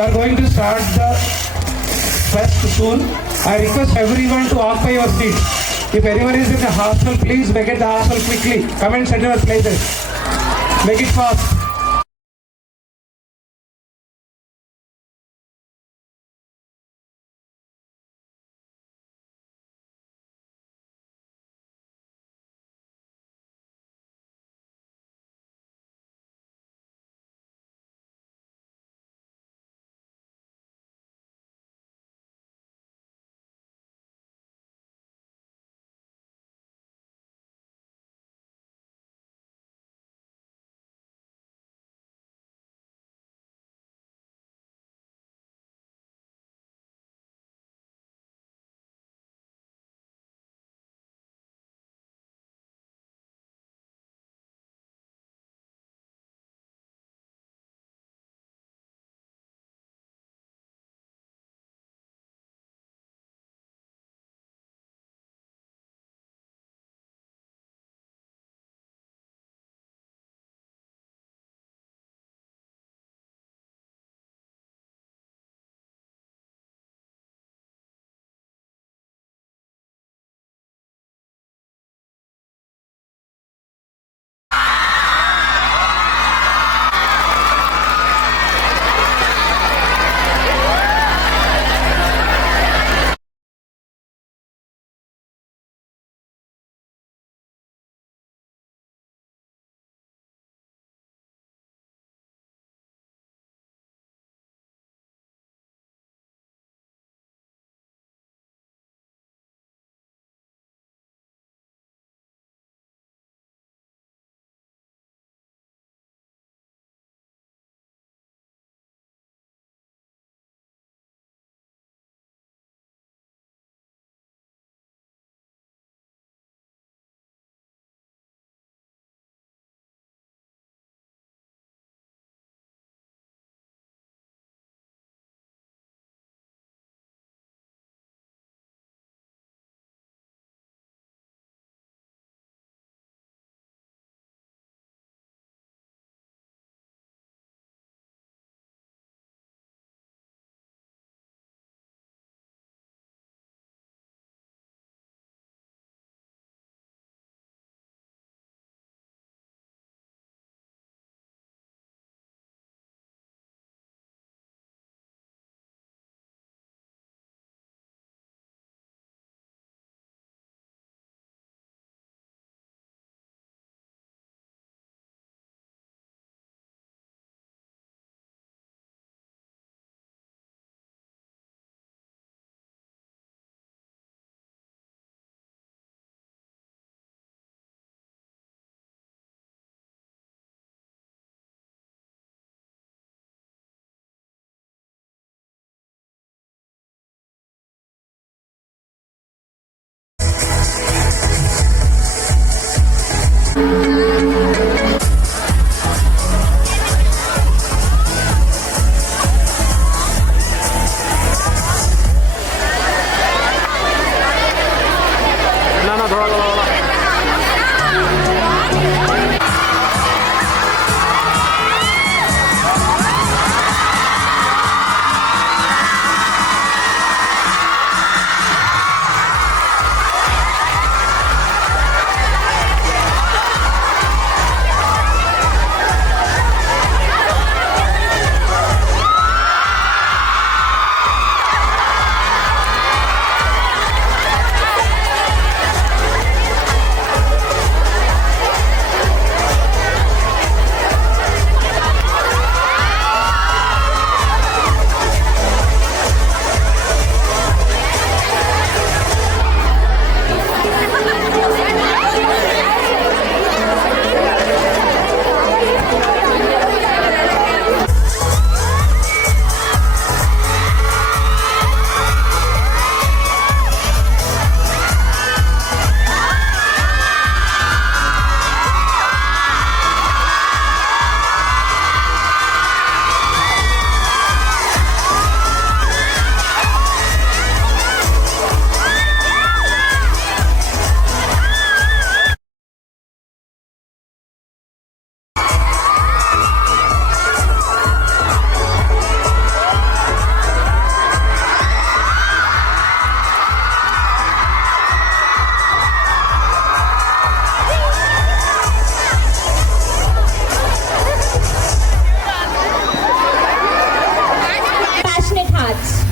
are going to start the fest soon. I request everyone to occupy your seats. If anyone is in the hostel, please vacate the hostel quickly. Come and set your places. Make it fast.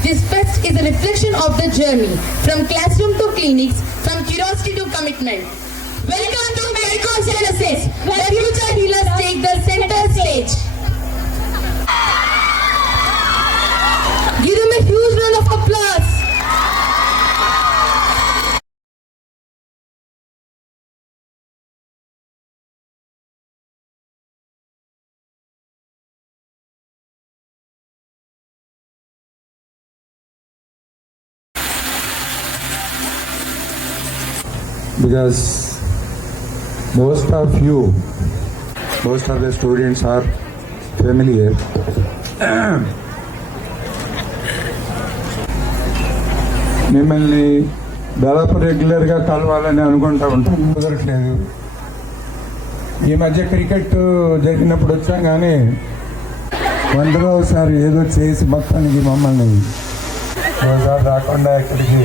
This fest is a reflection of the journey from classroom to clinics, from curiosity to commitment. Welcome to Medicon Genesis, where future healers take the center stage. Give them a huge round of applause. Because most of the students are familiar. మిమ్మల్ని దాదాపు రెగ్యులర్గా కలవాలని అనుకుంటా ఉంటాను, కుదరట్లేదు. ఈ మధ్య క్రికెట్ జరిగినప్పుడు వచ్చాం, కానీ వందలో ఒకసారి ఏదో చేసి మొత్తానికి మమ్మల్ని ఒకసారి రాకుండా ఇక్కడికి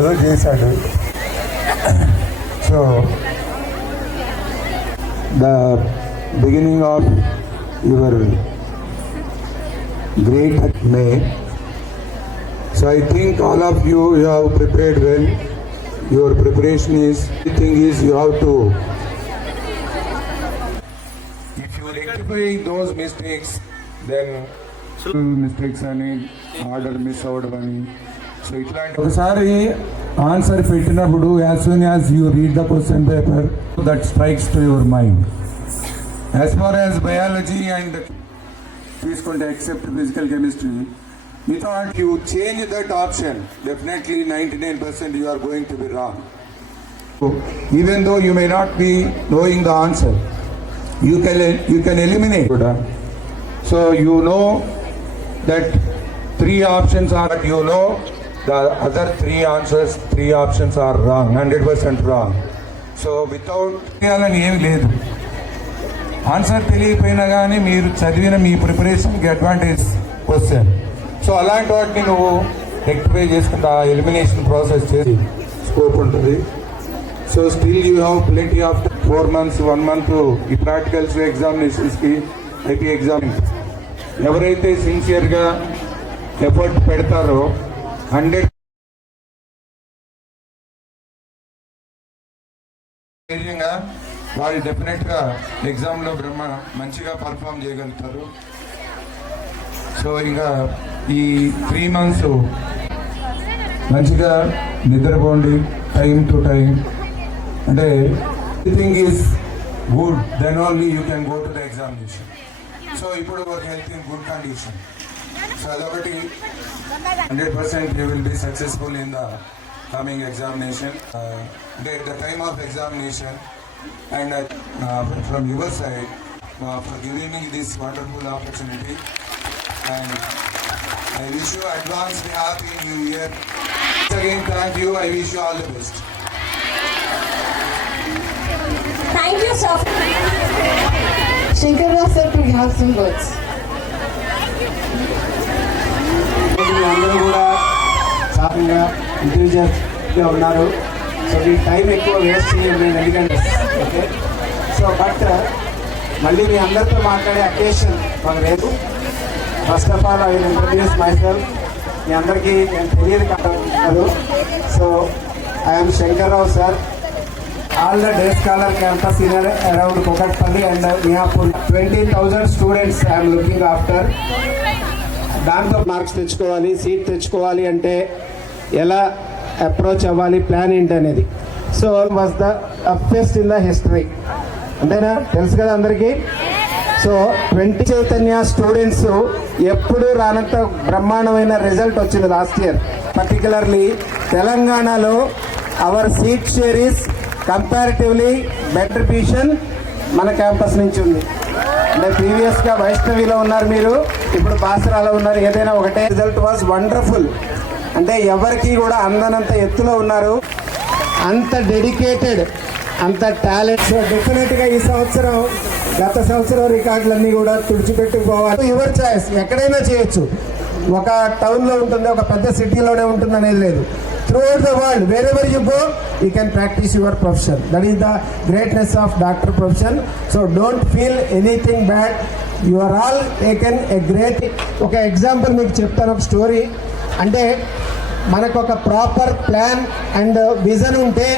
ఏదో చేశాడు. So, the beginning of your great May. So I think all of you have prepared well. Your preparation is, the thing is, you have to, if you rectify those mistakes, then mistakes అని order miss అవ్వడం అని. So ఇట్లాంటి ఒకసారి answer పెట్టినప్పుడు as soon as you read the question paper that strikes to your mind. As far as biology and తీసుకుంటే except physical chemistry, without you change that option, definitely 99% you are going to be wrong. So, even though you may not be knowing the answer, you can eliminate. So you know that 3 options are, but you know the other 3 answers, 3 options are wrong, 100% wrong. So without చేయాలని ఏమి లేదు. ఆన్సర్ తెలియకపోయినా కానీ మీరు చదివిన మీ ప్రిపరేషన్కి అడ్వాంటేజ్ వస్తుంది. సో అలాంటి వాటిని నువ్వు రెక్టిఫై చేసుకుంటా ఎలిమినేషన్ ప్రాసెస్ చేసి స్కోప్ ఉంటుంది. So still you have plenty of 4 months 1 month ఈ ప్రాక్టికల్స్ ఎగ్జామినేషన్స్కి ఐపీ ఎగ్జామ్. ఎవరైతే సిన్సియర్గా ఎఫర్ట్ పెడతారో 100 ధైర్యంగా వాళ్ళు డెఫినెట్గా ఎగ్జామ్లో మంచిగా పర్ఫామ్ చేయగలుగుతారు. సో ఇంకా ఈ 3 months మంచిగా నిద్రపోండి టైం టు టైం. అంటే everything is good, then only you can go to the examination. So ఇప్పుడు your health in good condition. So అదొకటి 100% you will be successful in the coming examination. అంటే at the time of examination and from your side for giving me this wonderful opportunity. And I wish you advanced happy new year. Once again, thank you. I wish you all the best. Thank you, sir. Shankar Rao sir, to have some words. అందరూ కూడా చాలా ఇంటెలిజెంట్గా ఉన్నారు. సో మీ టైం ఎక్కువ వేస్ట్ చేయండి నేను, ఎందుకంటే okay. So but మళ్ళీ మీ అందరితో మాట్లాడే అకేషన్ మాకు లేదు. First of all I will introduce myself. మీ అందరికీ నేను తెలియదు కాదు. So I'm Shankar Rao sir. All the day scholar campus in around Kukatpally and Miyapur 20,000 students I'm looking after. దాంతో మార్క్స్ తెచ్చుకోవాలి, సీట్ తెచ్చుకోవాలి అంటే ఎలా అప్రోచ్ అవ్వాలి, ప్లాన్ ఏంటి అనేది. So was the toughest in the history, అంతేనా? తెలుసు కదా అందరికీ. సో 20 చైతన్య స్టూడెంట్స్ ఎప్పుడు రానంత బ్రహ్మాండమైన రిజల్ట్ వచ్చింది లాస్ట్ ఇయర్. పర్టికులర్లీ తెలంగాణలో our seat share is comparatively better position మన క్యాంపస్ నుంచి ఉంది. అంటే ప్రీవియస్గా వైష్ణవిలో ఉన్నారు మీరు, ఇప్పుడు బాసరాలో ఉన్నారు. ఏదైనా ఒకటే. Result was wonderful. అంటే ఎవరికి కూడా అందనంత ఎత్తులో ఉన్నారు. అంత డెడికేటెడ్, అంత టాలెంట్. సో డెఫినెట్గా ఈ సంవత్సరం గత సంవత్సరం రికార్డులన్నీ కూడా తుడిచిపెట్టుకోవాలి. యువర్ చాయిస్, ఎక్కడైనా చేయొచ్చు. ఒక టౌన్లో ఉంటుంది, ఒక పెద్ద సిటీలోనే ఉంటుంది అనేది లేదు. Throughout the world, wherever you go, you can practise your profession. That is the greatness of doctor profession. So don't feel anything bad. You are all taken a great. ఒక ఎగ్జాంపుల్ మీకు చెప్తాను, ఒక స్టోరీ. అంటే మనకు ఒక proper plan and vision ఉంటే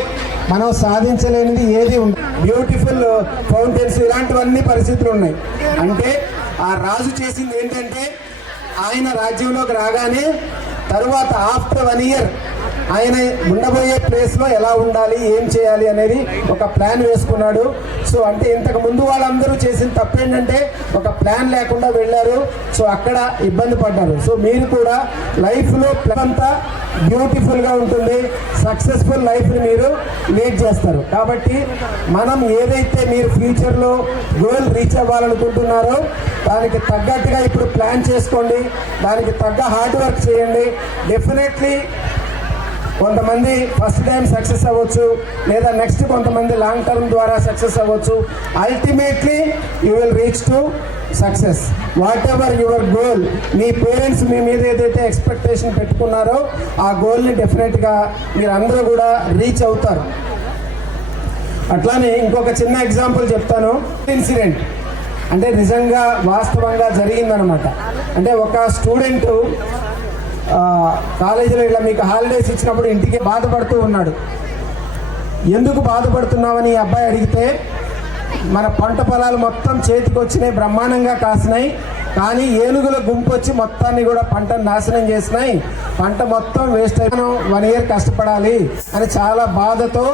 మనం సాధించలేనిది ఏది ఉండదు. బ్యూటిఫుల్ ఫౌంటైన్స్ ఇలాంటివన్నీ పరిస్థితులు ఉన్నాయి. అంటే ఆ రాజు చేసింది ఏంటంటే ఆయన రాజ్యంలోకి రాగానే తరువాత ఆఫ్టర్ 1 year ఆయన ఉండబోయే ప్లేస్లో ఎలా ఉండాలి, ఏం చేయాలి అనేది ఒక ప్లాన్ వేసుకున్నాడు. సో అంటే ఇంతకు ముందు వాళ్ళందరూ చేసిన తప్పేంటంటే ఒక ప్లాన్ లేకుండా వెళ్ళారు. సో అక్కడ ఇబ్బంది పడ్డారు. సో మీరు కూడా లైఫ్లో ప్లాన్ అంతా బ్యూటిఫుల్గా ఉంటుంది, సక్సెస్ఫుల్ లైఫ్ని మీరు లీడ్ చేస్తారు. కాబట్టి మనం ఏదైతే మీరు ఫ్యూచర్లో గోల్ రీచ్ అవ్వాలనుకుంటున్నారో దానికి తగ్గట్టుగా ఇప్పుడు ప్లాన్ చేసుకోండి, దానికి తగ్గ హార్డ్ వర్క్ చేయండి. డెఫినెట్లీ కొంతమంది ఫస్ట్ టైం సక్సెస్ అవ్వచ్చు, లేదా నెక్స్ట్ కొంతమంది లాంగ్ టర్మ్ ద్వారా సక్సెస్ అవ్వచ్చు. Ultimately you will reach to success. Whatever your goal, మీ పేరెంట్స్ మీ మీద ఏదైతే ఎక్స్పెక్టేషన్ పెట్టుకున్నారో ఆ గోల్ని డెఫినెట్గా మీరు అందరూ కూడా రీచ్ అవుతారు. అట్లానే ఇంకొక చిన్న ఎగ్జాంపుల్ చెప్తాను. ఇన్సిడెంట్ అంటే నిజంగా వాస్తవంగా జరిగిందనమాట. అంటే ఒక స్టూడెంటు కాలేజీలో ఇట్లా మీకు హాలిడేస్ ఇచ్చినప్పుడు ఇంటికి బాధపడుతూ ఉన్నాడు. ఎందుకు బాధపడుతున్నావని ఈ అబ్బాయి అడిగితే, మన పంట పొలాలు మొత్తం చేతికి వచ్చినాయి, బ్రహ్మాండంగా కాసినాయి, కానీ ఏనుగుల గుంపు వచ్చి మొత్తాన్ని కూడా పంటను నాశనం చేసినాయి, పంట మొత్తం వేస్ట్ అయినా 1 year కష్టపడాలి అని చాలా బాధతో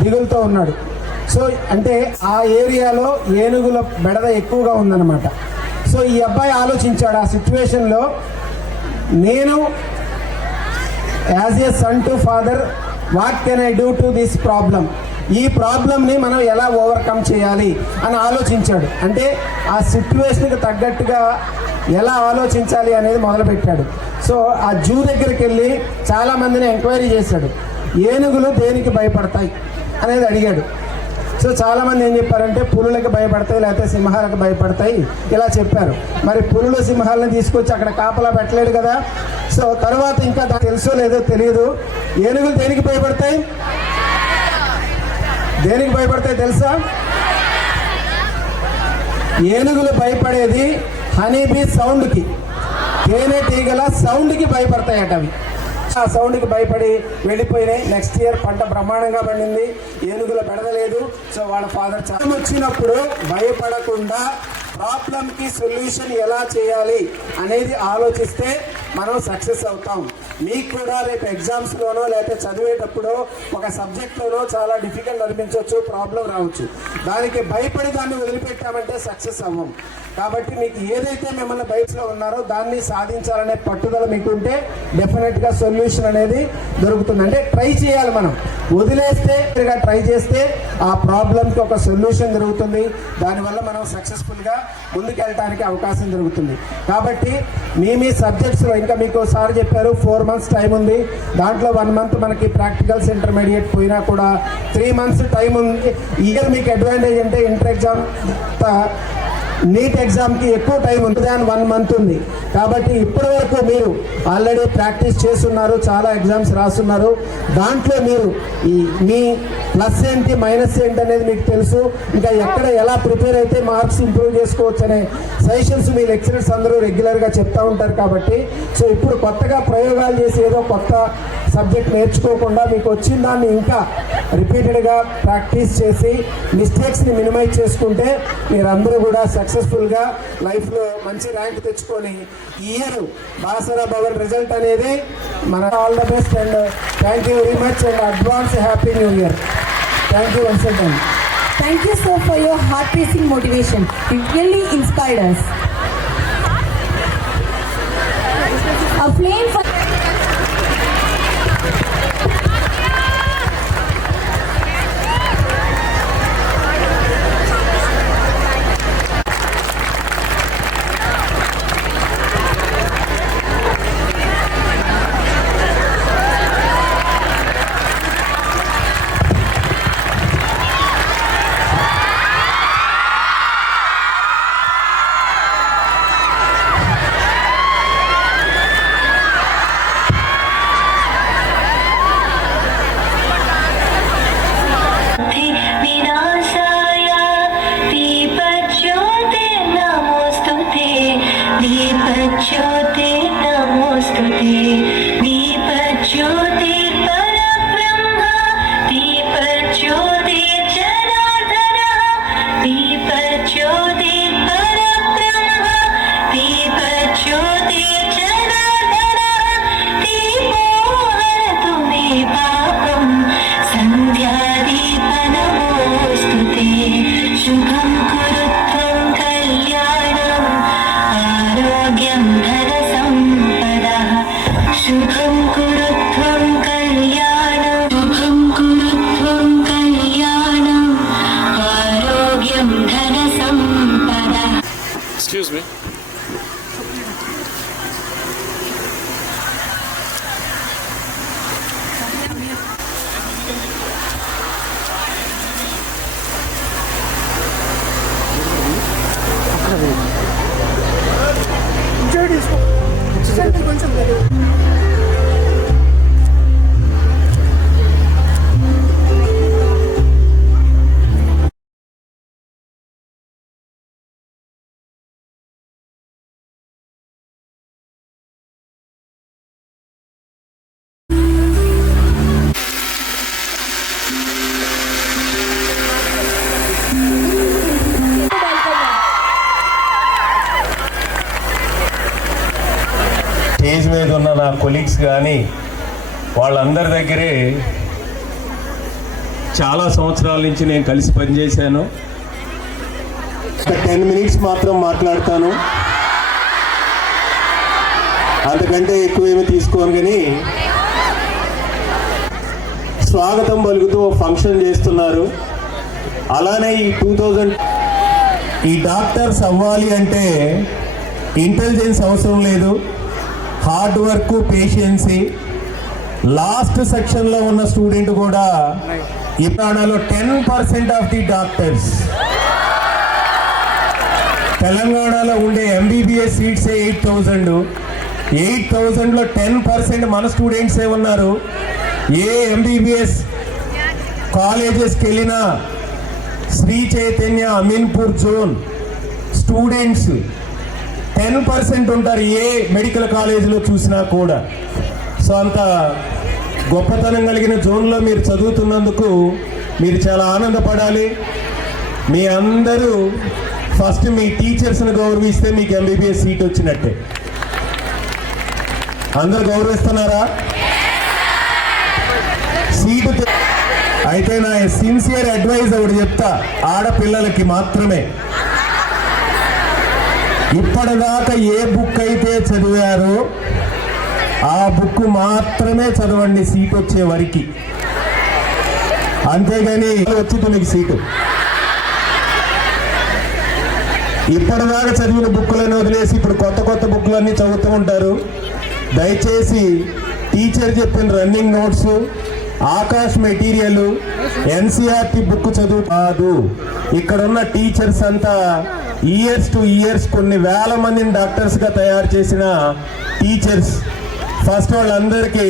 దిగులుతో ఉన్నాడు. సో అంటే ఆ ఏరియాలో ఏనుగుల బెడద ఎక్కువగా ఉందన్నమాట. సో ఈ అబ్బాయి ఆలోచించాడు, ఆ సిచ్యువేషన్లో నేను as a son to father what can I do to this problem, ఈ ప్రాబ్లమ్ని మనం ఎలా ఓవర్కమ్ చేయాలి అని ఆలోచించాడు. అంటే ఆ సిచ్యువేషన్కి తగ్గట్టుగా ఎలా ఆలోచించాలి అనేది మొదలుపెట్టాడు. సో ఆ జూ దగ్గరికి వెళ్ళి చాలామందిని ఎంక్వైరీ చేశాడు. ఏనుగులు దేనికి భయపడతాయి అనేది అడిగాడు. సో చాలామంది ఏం చెప్పారంటే పులులకు భయపడతాయి, లేకపోతే సింహాలకు భయపడతాయి ఇలా చెప్పారు. మరి పులులు సింహాలను తీసుకొచ్చి అక్కడ కాపలా పెట్టలేడు కదా. సో తర్వాత ఇంకా తెలుసో లేదో తెలియదు, ఏనుగులు దేనికి భయపడతాయి, దేనికి భయపడతాయి తెలుసా? ఏనుగులు భయపడేది హనీబీ సౌండ్కి, తేనెటీగల సౌండ్కి భయపడతాయట అవి. ఆ సౌండ్కి భయపడి వెళ్ళిపోయినాయి. నెక్స్ట్ ఇయర్ పంట బ్రహ్మాండంగా పండింది, ఏనుగుల పెడదలేదు. సో వాళ్ళ ఫాదర్ చాలా వచ్చినప్పుడు భయపడకుండా ప్రాబ్లంకి సొల్యూషన్ ఎలా చేయాలి అనేది ఆలోచిస్తే మనం సక్సెస్ అవుతాం. మీకు కూడా రేపు ఎగ్జామ్స్లోనో లేకపోతే చదివేటప్పుడు ఒక సబ్జెక్ట్లోనో చాలా డిఫికల్ట్ అనిపించవచ్చు, ప్రాబ్లం రావచ్చు. దానికి భయపడి దాన్ని వదిలిపెట్టామంటే సక్సెస్ అవ్వం. కాబట్టి మీకు ఏదైతే మిమ్మల్ని బయటలో ఉన్నారో దాన్ని సాధించాలనే పట్టుదల మీకుంటే డెఫినెట్గా సొల్యూషన్ అనేది దొరుకుతుంది. అంటే ట్రై చేయాలి, మనం వదిలేస్తే ట్రై చేస్తే ఆ ప్రాబ్లంకి ఒక సొల్యూషన్ దొరుకుతుంది. దానివల్ల మనం సక్సెస్ఫుల్గా ముందుకెళ్ళడానికి అవకాశం దొరుకుతుంది. కాబట్టి మీ సబ్జెక్ట్స్లో ఇంకా మీకు సార్ చెప్పారు 4 months టైం ఉంది. దాంట్లో 1 month మనకి ప్రాక్టికల్స్ ఇంటర్మీడియట్ పోయినా కూడా 3 months టైం ఉంది. ఇయర్ మీకు అడ్వాంటేజ్ అంటే ఇంటర్ ఎగ్జామ్ నీట్ ఎగ్జామ్కి ఎక్కువ టైం ఉంది, దాని 1 month ఉంది. కాబట్టి ఇప్పటి వరకు మీరు ఆల్రెడీ ప్రాక్టీస్ చేస్తున్నారు, చాలా ఎగ్జామ్స్ రాస్తున్నారు. దాంట్లో మీరు మీ ప్లస్ ఏంటి మైనస్ ఏంటి అనేది మీకు తెలుసు. ఇంకా ఎక్కడ ఎలా ప్రిపేర్ అయితే మార్క్స్ ఇంప్రూవ్ చేసుకోవచ్చు అనే సజెషన్స్ మీ లెక్చరర్స్ అందరూ రెగ్యులర్గా చెప్తూ ఉంటారు. కాబట్టి సో ఇప్పుడు కొత్తగా ప్రయోగాలు చేసి ఏదో కొత్త సబ్జెక్ట్ నేర్చుకోకుండా మీకు వచ్చిన దాన్ని ఇంకా రిపీటెడ్గా ప్రాక్టీస్ చేసి మిస్టేక్స్ని మినిమైజ్ చేసుకుంటే మీరందరూ కూడా సక్సెస్ఫుల్గా లైఫ్లో మంచి ర్యాంక్ తెచ్చుకొని ఈ ఇయర్ బాసరా భవన్ రిజల్ట్ అనేది మన all the best and thank you very much and advance happy new year. Thank you once again. Thank you so for your heart-racing motivation. It really inspired us. A flame for Deepjyoti परब्रह्म दीपज्योति जनार्दनः दीपज्योति परब्रह्म दीपज्योति जनार्दनः दीपो हरतु मे पापं सन्ध्यादीपनमोऽस्तु ते शुभं कुरु त्वं कल्याणम् आरोग्यं धनसम्पदः शुभं कुरु त्वं कल्याणम् शुभं कुरु त्वं कल्याणम् आरोग्यं धनसम्पदः. Excuse me. స్టేజ్ మీద ఉన్న నా కొలీగ్స్ కానీ వాళ్ళందరి దగ్గరే చాలా సంవత్సరాల నుంచి నేను కలిసి పనిచేశాను. 10 మినిట్స్ మాత్రం మాట్లాడతాను, అంతకంటే ఎక్కువేమీ తీసుకోను. కానీ స్వాగతం పలుకుతూ ఫంక్షన్ చేస్తున్నారు. అలానే ఈ 2000 ఈ డాక్టర్స్ అవ్వాలి అంటే ఇంటెలిజెన్స్ అవసరం లేదు, హార్డ్ వర్క్, పేషెన్సీ. లాస్ట్ సెక్షన్లో ఉన్న స్టూడెంట్ కూడా ఈ ప్రాణాలో 10% ఆఫ్ ది డాక్టర్స్ తెలంగాణలో ఉండే ఎంబీబీఎస్ సీట్సే 8,000లో 10% మన స్టూడెంట్సే ఉన్నారు. ఏ ఎంబీబీఎస్ కాలేజెస్కి వెళ్ళినా శ్రీ చైతన్య అమీన్పూర్ జోన్ స్టూడెంట్స్ 10% ఉంటారు, ఏ మెడికల్ కాలేజీలో చూసినా కూడా. సో అంత గొప్పతనం కలిగిన జోన్లో మీరు చదువుతున్నందుకు మీరు చాలా ఆనందపడాలి. మీ అందరూ ఫస్ట్ మీ టీచర్స్ని గౌరవిస్తే మీకు ఎంబీబీఎస్ సీట్ వచ్చినట్టే. అందరు గౌరవిస్తున్నారా? సీటు అయితే నా సిన్సియర్ అడ్వైజ్ ఒకటి చెప్తా, ఆడపిల్లలకి మాత్రమే. ఇప్పటిదాకా ఏ బుక్ అయితే చదివారో ఆ బుక్ మాత్రమే చదవండి సీట్ వచ్చే వరకు. అంతేగాని వచ్చింది మీకు సీటు. ఇప్పటిదాకా చదివిన బుక్కులను వదిలేసి ఇప్పుడు కొత్త కొత్త బుక్లన్నీ చదువుతూ ఉంటారు. దయచేసి టీచర్ చెప్పిన running notes, Akash material, NCERT book చదువు కాదు. ఇక్కడ ఉన్న టీచర్స్ అంతా ఇయర్స్ టు ఇయర్స్ కొన్ని వేల మందిని డాక్టర్స్గా తయారు చేసిన టీచర్స్. ఫస్ట్ వాళ్ళందరికీ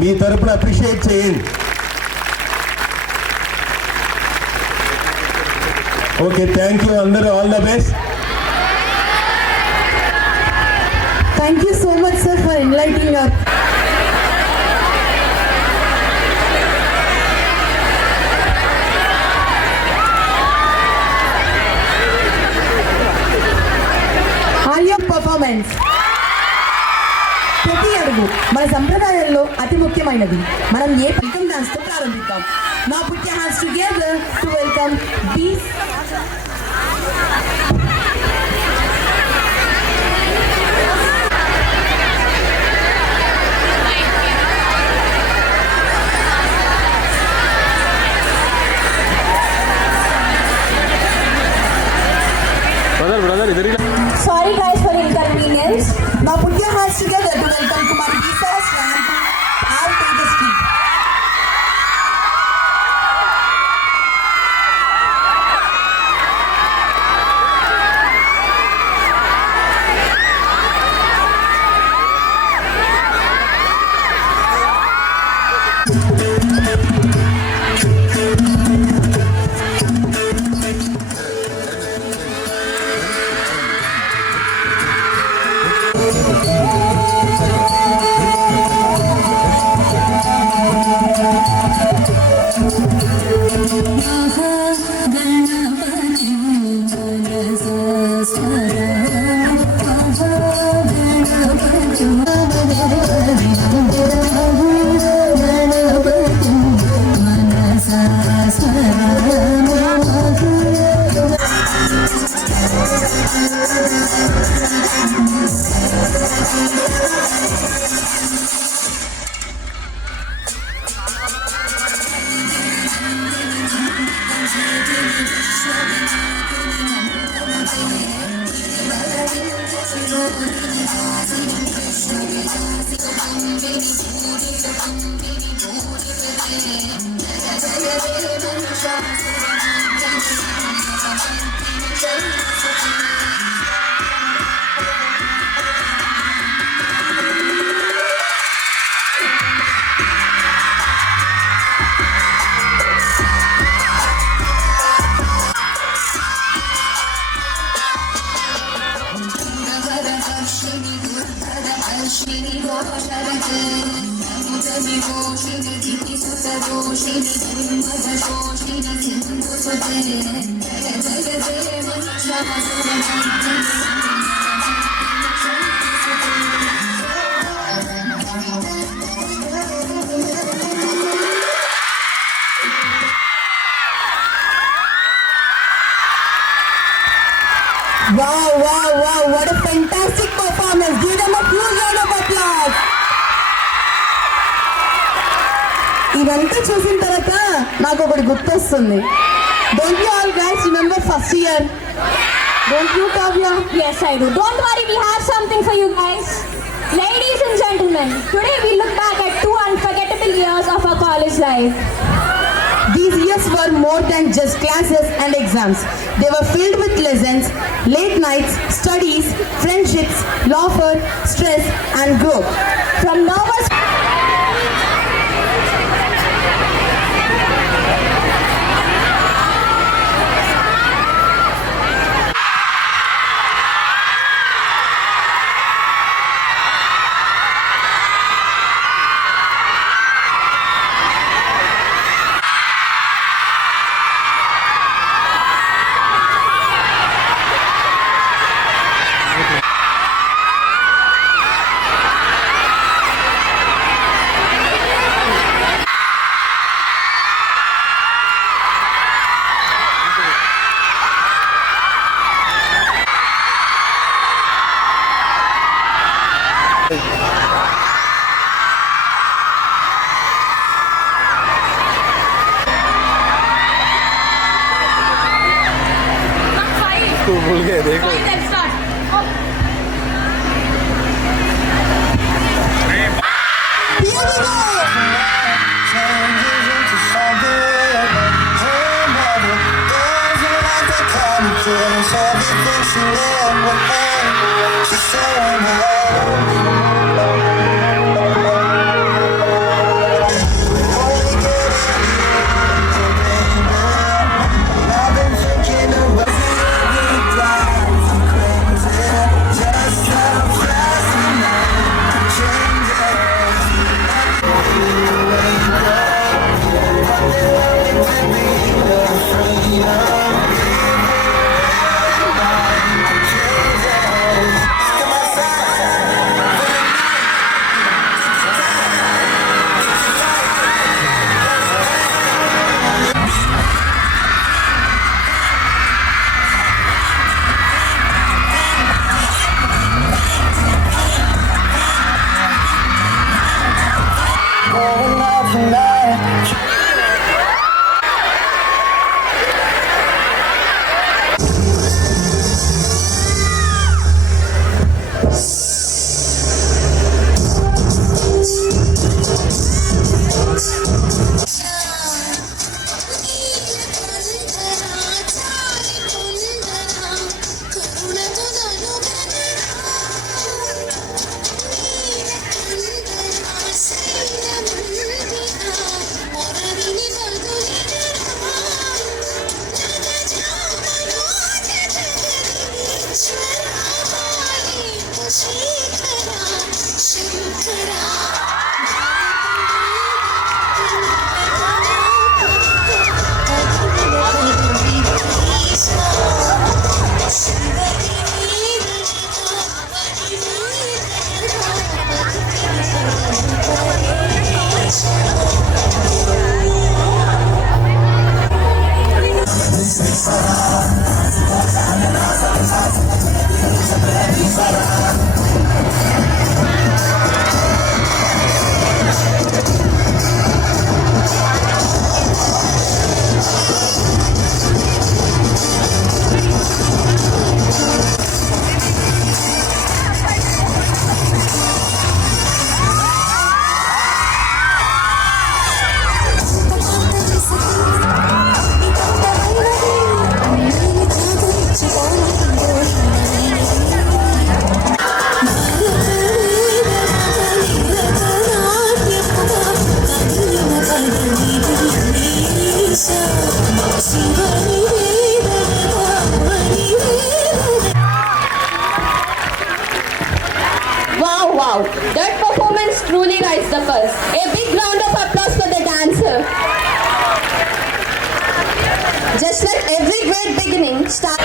మీ తరపున అప్రిషియేట్ చేయండి. ఓకే, థ్యాంక్ యూ అందరూ, all the best. Thank you so much, sir, for enlightening us. Arya performance. ప్రతి అడుగు మన సంప్రదాయాల్లో అతి ముఖ్యమైనది. మనం ఏ వెల్కమ్ డాన్స్ తో ప్రారంభిద్దాం. Now put your hands together to welcome these. Sorry guys for inconvenience. Now put your hands together to welcome Kumari Gisa, Swayanti, and Tejasvi. Wow, what a fantastic performance. Give them a huge round of applause. ఇదంతా చూసిన తర్వాత నాకు ఒకటి గుర్తొస్తుంది. Don't you all guys remember first year? Don't you, Kavya? Yes, I do. Don't worry, we have something for you guys. Ladies and gentlemen, today we look back at 2 unforgettable years of our college life. These years were more than just classes and exams. They were filled with lessons, late nights, studies, friendships, laughter, stress, and growth. From nervous भूल गए देखो the pulse. A big round of applause for the dancer. Just like every great beginning, start.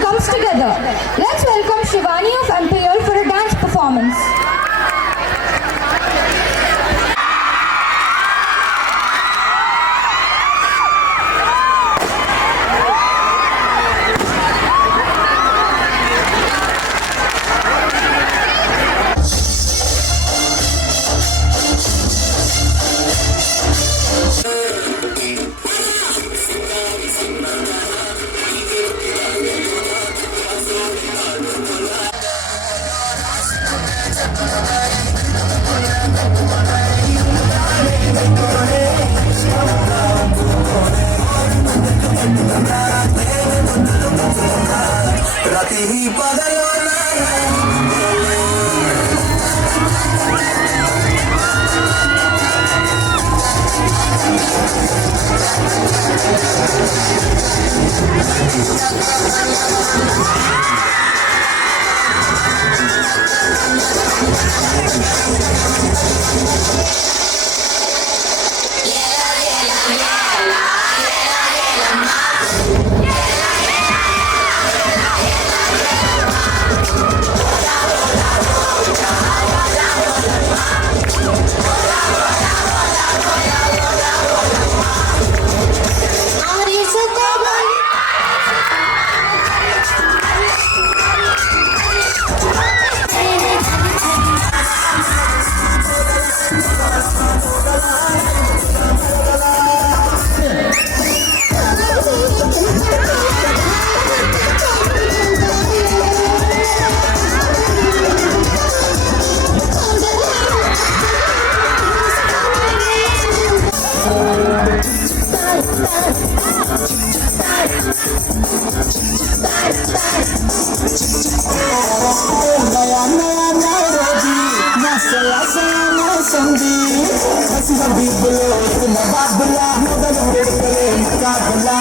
Comes together. Let's welcome Shivani of Imperial for a dance performance. नया नया नौरोजी नसला सना संदी हसी हबीब लो बाबला मुदल मुदल मुकाबला